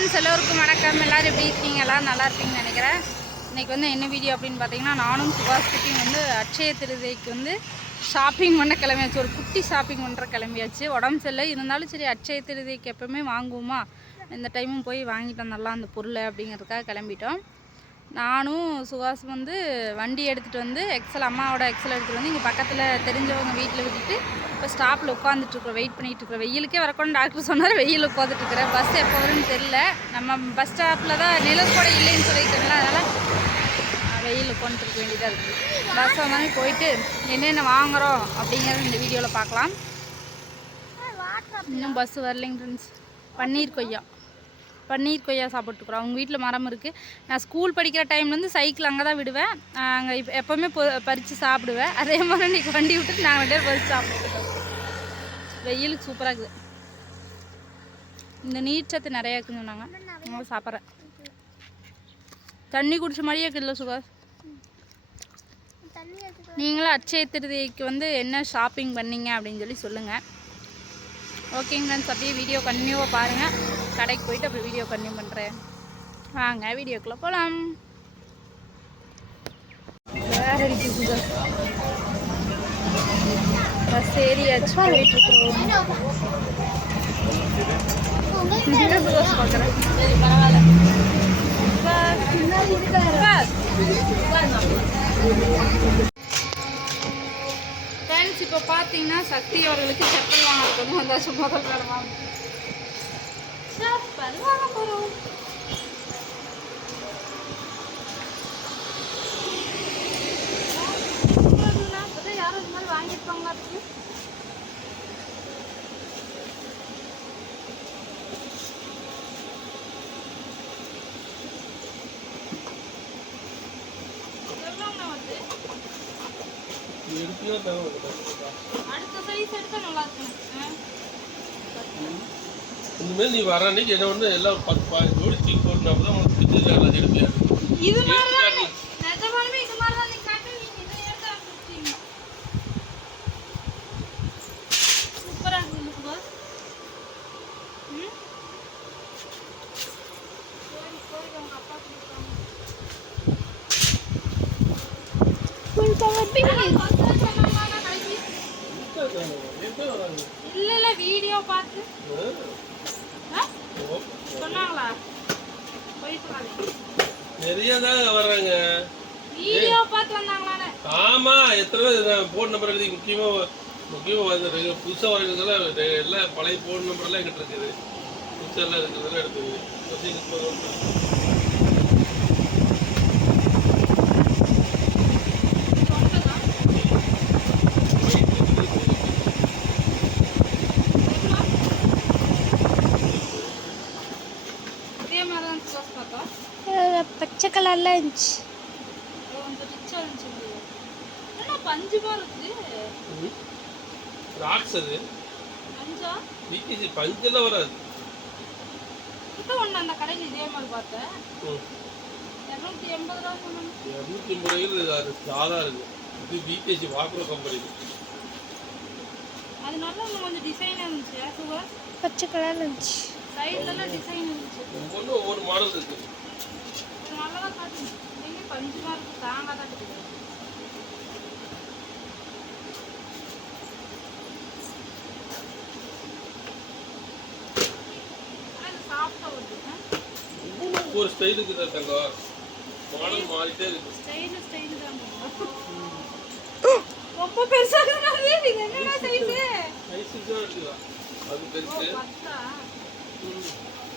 Friends எல்லோருக்கும் வணக்கம். எல்லோரும் எப்படி இருக்கீங்க? எல்லோரும் நல்லா இருப்பீங்கன்னு நினைக்கிறேன். இன்றைக்கி வந்து என்ன வீடியோ அப்படின்னு பார்த்தீங்கன்னா நானும் சுபாஷ் குட்டியும் வந்து அட்சய திருதைக்கு வந்து ஷாப்பிங் பண்ண கிளம்பியாச்சு. ஒரு குட்டி ஷாப்பிங் பண்ணுற கிளம்பியாச்சு. உடம்பு சரியில்லை. இருந்தாலும் சரி அட்சய திருதைக்கு எப்போவுமே வாங்குவோமா? இந்த டைமும் போய் வாங்கிட்டு வந்துடலாம் அந்த பொருளை அப்படிங்கிறதுக்காக கிளம்பிட்டோம். நானும் சுகாஸ் வந்து வண்டி எடுத்துகிட்டு வந்து எக்ஸல் அம்மாவோட எக்ஸல் எடுத்துகிட்டு வந்து இங்கே பக்கத்தில் தெரிஞ்சவங்க வீட்டில் விட்டுட்டு இப்போ ஸ்டாப்பில் உட்காந்துட்ருக்குறோம் வெயிட் பண்ணிகிட்டு இருக்கிறோம். வெயிலுக்கே வரக்கூடாது டாக்டர் சொன்னார். வெயில் உட்காந்துட்ருக்குறேன் பஸ் எப்போ வரும்னு தெரில நம்ம பஸ் ஸ்டாப்பில் தான் நிழல் கூட இல்லைன்னு சொல்லியிருக்கோம்ல அதனால் வெயில் உட்காந்துருக்க வேண்டியதாக இருக்குது பஸ் வந்தாலும் போயிட்டு என்னென்ன வாங்குகிறோம் அப்படிங்கிறத இந்த வீடியோவில் பார்க்கலாம். இன்னும் பஸ் வரலைங்க ஃப்ரெண்ட்ஸ் பன்னீர் கொய்யா. பன்னீர் கொய்யா சாப்பிட்டுக்குறோம். அவங்க வீட்டில் மரம் இருக்குது நான் ஸ்கூல் படிக்கிற டைம்லேருந்து சைக்கிள் அங்கே தான் விடுவேன். அங்கே இப்போ எப்போவுமே பொ பறித்து சாப்பிடுவேன். அதே மாதிரி இன்றைக்கி வண்டி விட்டுட்டு நாங்கள் ரெண்டே பறித்து சாப்பிட்டுருக்கோம் வெயிலுக்கு சூப்பராக இருக்குது. இந்த நீர் சத்து நிறையா இருக்குன்னு சொன்னாங்க. அதனால சாப்பிட்றேன். தண்ணி குடிச்ச மாதிரியே இருக்குல்ல சுகாஷ் நீங்களும் அட்சய திருதிக்கு வந்து என்ன ஷாப்பிங் பண்ணீங்க அப்படின்னு சொல்லி சொல்லுங்கள் ஓகேங்க ஃப்ரெண்ட்ஸ் அப்படியே வீடியோ கண்டினியூவாக பாருங்கள் கடைக்கு போயிட்டு அப்புறம் வீடியோ கண்டினியூ பண்ணுறேன் வாங்க வீடியோக்குள்ளே போகலாம் வேற இருக்கு பஸ் ஏறியாச்சு போயிட்டுருக்குறோம் பார்க்குறேன் ஃப்ரெண்ட்ஸ் இப்போ பார்த்தீங்கன்னா சக்தி அவர்களுக்கு செப்பல் வாங்குறதுக்கு வந்தாச்சு முதல் வேலை வாங்க செப்பல் வாங்க போகிறோம் யாரும் இது மாதிரி வாங்கியிருப்பாங்களா அதுக்கு எவ்வளோண்ணா வருது அடுத்த சைஸ் எடுத்தா நல்லா இருக்கும் இனிமேல் நீ வர அன்னைக்கு என்ன ஒன்று எல்லாம் பத்து பாஞ்சு ஜோடி தூக்கி தான் உனக்கு இது மாதிரி தான் நீ- நிஜமாலுமே இது மாதிரி தான் நீ காட்டு நீங்க இதை எடுத்து அப்பா இல்ல இல்ல வீடியோ பார்த்து? சொன்னாங்களா? நிறைய தான் வர்றாங்க. வீடியோ பார்த்து வந்தாங்களானே ஆமா எத்தனை போன் நம்பர் எழுதி முக்கியமாக முக்கியமாக வந்து புதுசாக வரதுக்கெல்லாம் எல்லாம் பழைய போன் நம்பர்லாம் எங்கிட்ட இருக்குது. புதுசாக எல்லாம் இருக்கிறதெல்லாம் எடுத்துது வசதிக்கு போதும். இதே மாதிரி தான் சுவாஸ் பார்த்தா கலர்ல இருந்துச்சு பஞ்சு மாதிரி இருக்கு. ராக்ஸ் அது. பஞ்சா? பிகேஜி பஞ்செல்லாம் வராது. இப்போ ஒன்று அந்த கடையில் இதே மாதிரி பார்த்தேன். இரநூத்தி எண்பது ரூபா சொன்னாங்க. இரநூத்தி அது சாதா இருக்கு. இது பிகேஜி வாக்குற கம்பெனி அது நல்லா இன்னும் கொஞ்சம் டிசைன் இருந்துச்சு. பச்சை கலர்ல இருந்துச்சு. சைட்லலாம் டிசைன் இருந்துச்சு. ஒவ்வொன்றும் ஒவ்வொரு மாடல் நல்லா இருக்குது ஒரு ஸ்டைலுக்கு தான் தங்கம் மாடல் மாறிட்டே இருக்கு. ஸ்டைல் ஸ்டைல் தான் ரொம்ப பெருசா இருக்கு நீங்க என்னடா சைஸ் சைஸ் தான் இருக்கு அது பெருசு. 10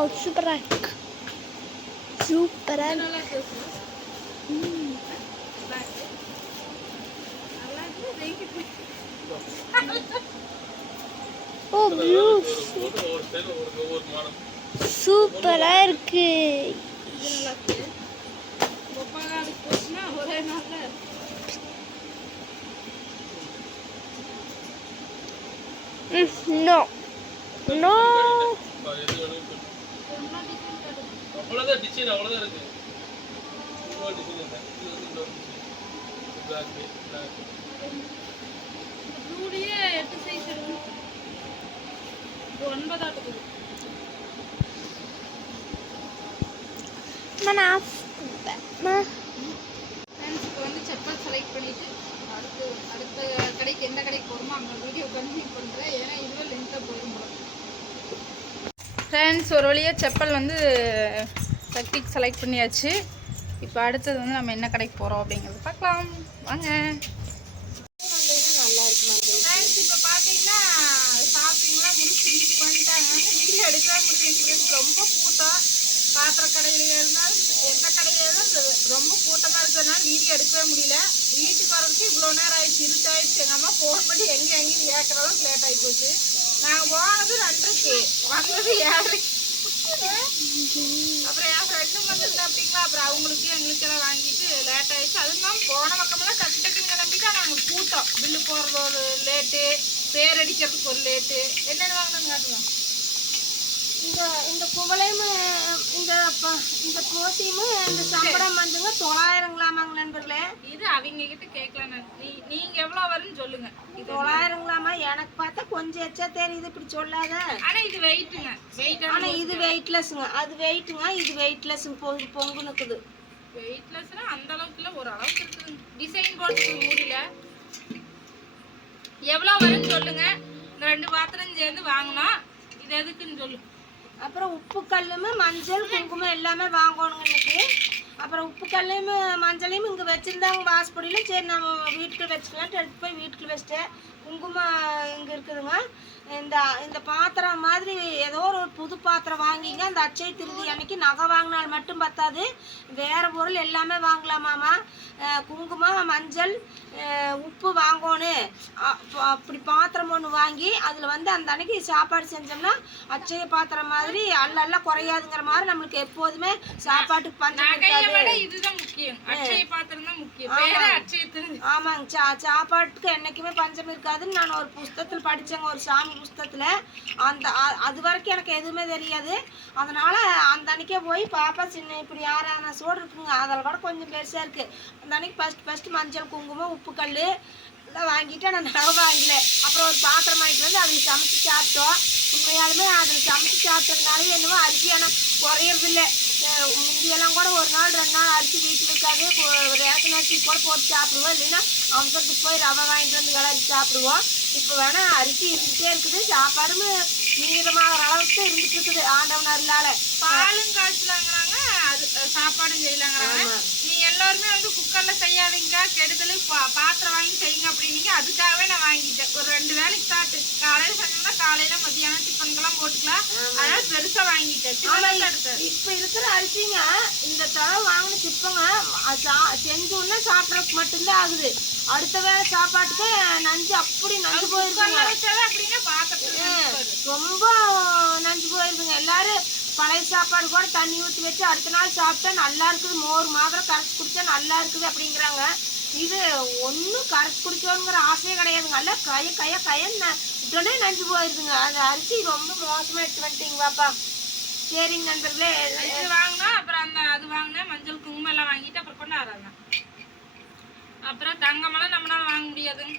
வாவ் சூப்பரா இருக்கு சூப்பரா இருக்கு நல்லா இருக்கு Black. நல்லா இருக்கு வெயிட் ஓ ப்ளூ ஒரு ஒவ்வொரு ஸ்டைல் ஒரு ஒவ்வொரு மாடல் சூப்பரா இருக்கு என்ன ஒரே என்ன டிசைன் காட்டுது அவ்வளவுதான் டிசைன் அவ்வளவுதான் இருக்கு இன்னொரு டிசைன் இல்லை. இது வந்து இன்னொரு டிசைன் பிளாக் பிளாக் ப்ளூலயே எட்டு சைஸ் இருக்கு. இது ஒன்பதாட்டுக்குது நான் ஃப்ரெண்ட்ஸ் இப்போ வந்து செப்பல் செலக்ட் பண்ணிட்டு அடுத்து அடுத்த கடைக்கு எந்த கடைக்கு போகிறோமோ அங்கே வீடியோ கண்டினியூ பண்ணுறேன் ஏன்னா இதுவே லென்த்தாக போயிடும் போல ஃப்ரெண்ட்ஸ் ஒரு வழியாக செப்பல் வந்து சக்திக்கு செலக்ட் பண்ணியாச்சு. இப்போ அடுத்தது வந்து நம்ம என்ன கடைக்கு போகிறோம் அப்படிங்கிறது பார்க்கலாம். வாங்க. இப்போ பார்த்தீங்கன்னா ஷாப்பிங்லாம் முடிச்சு வீட்டுக்கு வந்துட்டாங்க. வீடியோ எடுக்கவே முடியும் ரொம்ப கூட்டம். பாத்திர கடையிலேயே இருந்தாலும் எந்த கடையில ரொம்ப கூட்டமாக இருக்கிறதுனால வீடியோ எடுக்கவே முடியல. வீட்டுக்கு வரதுக்கு இவ்வளோ நேரம் ஆயிடுச்சு இருட்டாயிடுச்சு. எங்கள் அம்மா ஃபோன் பண்ணி எங்கே எங்கேயும் கேட்குற அளவுக்கு லேட் ஆகி போச்சு. நாங்கள் போனது ரெண்டரைக்கு வந்தது ஏழரைக்கு. அப்புறம் என் ஃப்ரெண்டும் வந்திருந்தா அப்படிங்களா? அப்புறம் அவங்களுக்கு எங்களுக்கு எல்லாம் வாங்கிட்டு லேட் ஆயிடுச்சு. அதுவும் தான் போன பக்கமெல்லாம் டக்கு டக்குன்னு கிளம்பிட்டா நாங்கள் கூட்டம். பில்லு போடுறது ஒரு லேட்டு பேர் அடிக்கிறதுக்கு ஒரு லேட்டு என்னென்ன வாங்கணும்னு காட்டுவோம் இந்த இந்த குவளையும் இந்த இந்த கோசியும் இந்த சம்பளம் வந்துங்க தொள்ளாயிரங்களாமாங்க நண்பர்களே. இது அவங்க கிட்ட கேட்கலாம். நீ நீங்க எவ்வளவு வரும்னு சொல்லுங்க. இது தொள்ளாயிரங்களாமா எனக்கு பார்த்தா கொஞ்சம் எச்சா தெரியுது இப்படி சொல்லாத. ஆனா இது வெயிட்டுங்க வெயிட் ஆனா இது வெயிட்லெஸ்ஸுங்க அது வெயிட்டுங்க இது வெயிட்லெஸ்ஸுங்க பொங்கு பொங்கு நிற்குது வெயிட்லெஸ்னா அந்த அளவுக்கு இல்ல ஒரு அளவுக்கு இருக்குது. டிசைன் போட்டு மூடியில எவ்வளவு வரும்னு சொல்லுங்க. இந்த ரெண்டு பாத்திரம் சேர்ந்து வாங்கணும் இது எதுக்குன்னு சொல்லு. அப்புறம் உப்பு கல்லும் மஞ்சள் குங்குமம் எல்லாமே வாங்கணுங்க இன்னைக்கு. அப்புறம் உப்பு கல்லையும் மஞ்சளையும் இங்கே வச்சுருந்தாங்க வாசப்படியில் சரி நம்ம வீட்டுக்கு வச்சுக்கலான்ட்டு எடுத்து போய் வீட்டுக்கு வச்சுட்டேன். குங்குமம் இங்கே இருக்குதுங்க. இந்த இந்த பாத்திரம் மாதிரி ஏதோ ஒரு புது பாத்திரம் வாங்கிங்க. அந்த அச்சை திருதி அன்னைக்கு நகை வாங்கினால் மட்டும் பத்தாது. வேறு பொருள் எல்லாமே வாங்கலாமாம்மா குங்குமம் மஞ்சள் உப்பு வாங்கணும் அப்படி பாத்திரம் ஒன்று வாங்கி அதில் வந்து அந்த அன்னைக்கு சாப்பாடு செஞ்சோம்னா அச்சய பாத்திரம் மாதிரி அல்ல அல்ல குறையாதுங்கிற மாதிரி நம்மளுக்கு எப்போதுமே சாப்பாட்டுக்கு பஞ்சம் விட இதுதான் முக்கியம். அட்சய பாத்திரம் தான் முக்கியம். வேற ஆமாங்க. சா சாப்பாட்டுக்கு என்னைக்குமே பஞ்சம் இருக்காதுன்னு நான் ஒரு புஸ்தகத்தில் படித்தேங்க ஒரு சாமி புஸ்தகத்தில். அந்த அது வரைக்கும் எனக்கு எதுவுமே தெரியாது. அதனால் அந்த அன்னைக்கே போய் பாப்பா சின்ன இப்படி யாரான சோடு இருக்குங்க. அதில் கூட கொஞ்சம் பெருசாக இருக்குது அந்த அன்னைக்கு ஃபஸ்ட் ஃபஸ்ட்டு மஞ்சள் குங்குமம் உப்பு கல் எல்லாம் வாங்கிட்டு நான் நகை வாங்கல. அப்புறம் ஒரு பாத்திரம் வாங்கிட்டு வந்து அதில் சமைச்சு சாப்பிட்டோம். உண்மையாலுமே அதில் சமைச்சு சாப்பிட்டதுனாலே என்னவோ அரிசி ஆனால் குறையறதில்ல. முந்தியெல்லாம் கூட ஒரு நாள் ரெண்டு நாள் அரிசி வீட்டில் இருக்காது ரேஷன் அரிசி கூட போட்டு சாப்பிடுவோம் இல்லைன்னா அவசரத்துக்கு போய் ரவை வாங்கிட்டு வந்து கிளறி சாப்பிடுவோம் இப்போ வேணா அரிசி இருந்துகிட்டே இருக்குது சாப்பாடும் மீதமாகிற அளவுக்கு இருந்துட்டு இருக்குது ஆண்டவன் அருளால பாலும் காய்ச்சலாங்கிறாங்க அது சாப்பாடும் செய்யலாங்கிறாங்க. எல்லாருமே வந்து குக்கர்ல செய்யாதீங்க கெடுதல் பா- பாத்திரம் வாங்கி செய்யுங்க அப்படின்னீங்க. அதுக்காகவே நான் வாங்கிட்டேன். ஒரு ரெண்டு வேலைக்கு ஸ்டார்ட் காலையில செஞ்சோம்னா காலையில மத்தியானம் டிஃபனுக்கெல்லாம் போட்டுக்கலாம். அதனால பெருசா வாங்கிட்டேன். இப்போ இருக்கிற அரிசிங்க இந்த தடவை வாங்கின சிப்பங்க செஞ்சோன்னா சாப்பிட்றதுக்கு மட்டும்தான் ஆகுது. அடுத்த வேளை சாப்பாட்டுக்கு நஞ்சு அப்படி நஞ்சு போயிருக்குங்க அப்படின்னா பாத்திரத்துல ரொம்ப நஞ்சு போயிருதுங்க. எல்லாரும் பழைய சாப்பாடு கூட தண்ணி ஊற்றி வச்சு அடுத்த நாள் சாப்பிட்டா நல்லா இருக்குது மோர் மாதிரி கரைச்சி குடிச்சா நல்லா இருக்குது அப்படிங்கிறாங்க. இது ஒன்றும் கரைச்சி குடிக்கணுங்கிற ஆசையே கிடையாதுங்க. நல்லா கய கய கயன்னு உடனே நஞ்சு போயிருதுங்க. அந்த அரிசி ரொம்ப மோசமாக எடுத்து வந்துட்டீங்க பாப்பா சரிங்க நண்பர்களே. இது வாங்கினா அப்புறம் அந்த அது வாங்கினேன் மஞ்சள் குங்குமம் எல்லாம் வாங்கிட்டு அப்புறம் கொண்டு அப்புறம் தங்கமெல்லாம் நம்மளால வாங்க முடியாதுங்க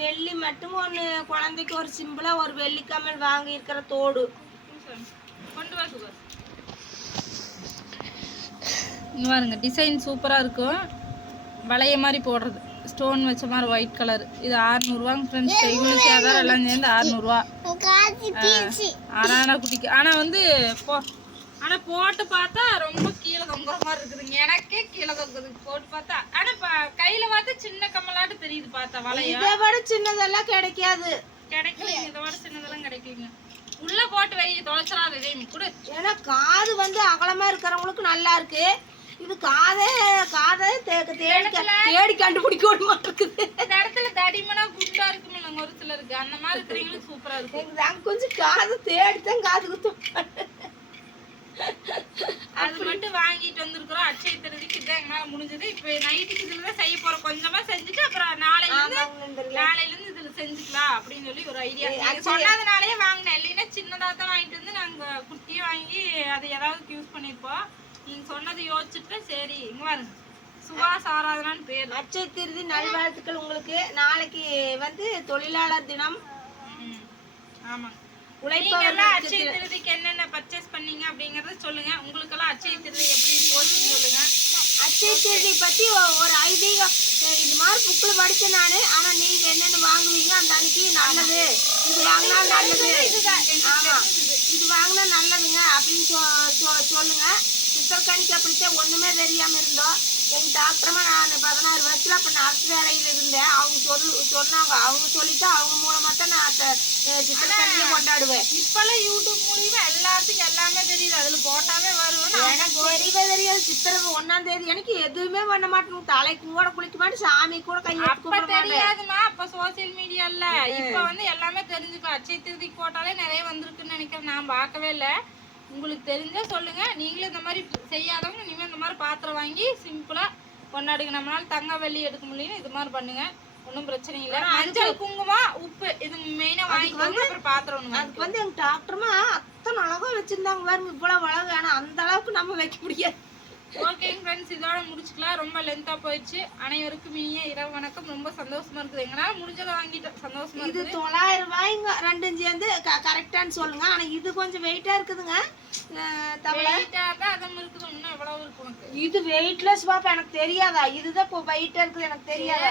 வெள்ளி மட்டும் ஒன்று குழந்தைக்கு ஒரு சிம்பிளாக ஒரு வெள்ளி கம்மல் வாங்கி இருக்கிற தோடு. இங்க பாருங்க டிசைன் சூப்பராக இருக்கும். வளைய மாதிரி போடுறது. ஸ்டோன் வச்ச மாதிரி ஒயிட் கலர் இது ஆறுநூறுவாங்க ஃப்ரெண்ட்ஸ் செய்குலி சேதாரம் எல்லாம் சேர்ந்து ஆறுநூறுவா ஆனால் குட்டிக்கு ஆனால் வந்து போ ஆனால் போட்டு பார்த்தா ரொம்ப கீழே தொங்குற மாதிரி இருக்குதுங்க. எனக்கே கீழே தொங்குது. போட்டு பார்த்தா ஆனால் கையில் பார்த்தா சின்ன கம்மலாட்டு தெரியுது பார்த்தா வளைய இதை விட சின்னதெல்லாம் கிடைக்காது. கிடைக்கலைங்க இதை விட சின்னதெல்லாம் கிடைக்கலைங்க. உள்ள போட்டு வை தொலைச்சிடாத இதே கொடு. ஏன்னா காது வந்து அகலமா இருக்கிறவங்களுக்கு நல்லா இருக்கு. இது காதே காதை தேடி தேடி கண்டுபிடிக்க விட மாட்டேங்குது இந்த இடத்துல தடிமனா குண்டா இருக்குமில்ல ஒரு சிலருக்கு. அந்த மாதிரி இருக்கிறவங்களுக்கு சூப்பரா இருக்கும். எனக்கு நாங்க கொஞ்சம் காது தேடித்தான் காது குத்தும். அது மட்டும் வாங்கிட்டு வந்திருக்கிறோம். அச்சய திருதிக்கு இதான் எங்களால முடிஞ்ச முடிஞ்சது. இப்போ நைட்டுக்கு இதில் தான் செய்ய போகிறோம் கொஞ்சமாக செஞ்சுட்டு அப்புறம் ஆமாங்க நண்பர்களே நாளையிலேருந்து இதில் செஞ்சுக்கலாம் அப்படின்னு சொல்லி ஒரு ஐடியா சொன்னதுனாலே வாங்கினேன். இல்லைன்னா சின்னதாக தான் வாங்கிட்டு வந்து நாங்கள் குட்டியை வாங்கி அதை ஏதாவது யூஸ் பண்ணியிருப்போம். நீங்கள் சொன்னதை யோசிச்சுட்டு சரி இங்கே பாருங்க. சுபாஷ் ஆராதனான்னு பேர். அச்சய திருதி நல்வாழ்த்துக்கள் உங்களுக்கு. நாளைக்கு வந்து தொழிலாளர் தினம். ஆமாங்க. நீங்க உழைப்பவர் எல்லாம் அச்சய திருதிக்கு என்னென்ன பர்ச்சேஸ் பண்ணீங்க அப்படிங்கறத சொல்லுங்க. உங்களுக்கெல்லாம் அச்சய திருதி எப்படி போச்சுன்னு சொல்லுங்க. பத்தி ஒ- ஒரு ஐதீகம். இது மாதிரி புக்கில் படிச்சேன் நான். ஆனா நீங்க என்னென்ன வாங்குவீங்க அந்த அன்னைக்கு நல்லது. இது வாங்கினா நல்லது. ஆமா. இது வாங்கினா நல்லதுங்க அப்படின்னு சொ- சொ- சொல்லுங்க. சித்தர்கணிக்கு அப்படித்தான் ஒண்ணுமே தெரியாம இருந்தோம். எங்க டாக்டரமா நான் பதினாறு வருஷத்துல அப்ப நர்ஸ் வேலையில இருந்தேன். அவங்க சொல்லு சொன்னாங்க. அவங்க சொல்லிட்டு அவங்க மூலமா தான் நான் சித்தர்கணியை கொண்டாடுவேன். இப்பெல்லாம் யூடியூப் மூலியமா எல்லாத்துக்கும் எல்லாமே தெரியுது. அதுல போட்டாவே வருவோம் எனக்கு தெரியவே தெரியாது. சித்திரை ஒன்னாம் தேதி. எனக்கு எதுவுமே பண்ண மாட்டேன் தலைக்கு கூட குளிக்க மாட்டேன் சாமி கூட கையை அப்ப தெரியாதுமா? அப்ப சோசியல் மீடியால இப்ப வந்து எல்லாமே தெரிஞ்சுக்கலாம் அச்சய திருதிக்கு போட்டாலே நிறைய வந்திருக்குன்னு நினைக்கிறேன். நான் பார்க்கவே இல்ல. உங்களுக்கு தெரிஞ்சா சொல்லுங்க. நீங்களும் இந்த மாதிரி செய்யாதவங்க இனிமே இந்த மாதிரி பாத்திரம் வாங்கி சிம்பிளா கொண்டாடுங்க நம்மளால தங்க வெள்ளி எடுக்க முடியல இது மாதிரி பண்ணுங்க. ஒன்றும் பிரச்சனை இல்லை. மஞ்சள் குங்குமம் உப்பு இது மெயினா வாங்கிக்கோங்க அப்புறம் பாத்திரம் ஒன்று அதுக்கு வந்து எங்க டாக்டர்மா அத்தனை அழகா வச்சிருந்தாங்க பாருங்க. இவ்வளவு அழகு ஆனா அந்த அளவுக்கு நம்ம வைக்க முடியாது. ஓகேங்க ஃப்ரெண்ட்ஸ் இதோட முடிச்சுக்கலாம். ரொம்ப லென்த்தாக போயிடுச்சு. அனைவருக்கும் இனிய இரவு வணக்கம். ரொம்ப சந்தோஷமா இருக்குது. எங்களால முடிஞ்சதை வாங்கிட்டோம். சந்தோஷமா இது தொள்ளாயிரம் ரூபாய்ங்க. ரெண்டும் சேர்ந்து கரெக்டான்னு சொல்லுங்க. ஆனா இது கொஞ்சம் இருக்குதுங்க. வெயிட்டாக தான் அதம் இருக்குது இன்னும் எவ்வளவு இருக்கு உனக்கு? இது வெயிட்லெஸ் பாப்பா. எனக்கு தெரியாதா? இதுதான் இப்போ வெயிட்டா இருக்குது. எனக்கு தெரியாதா?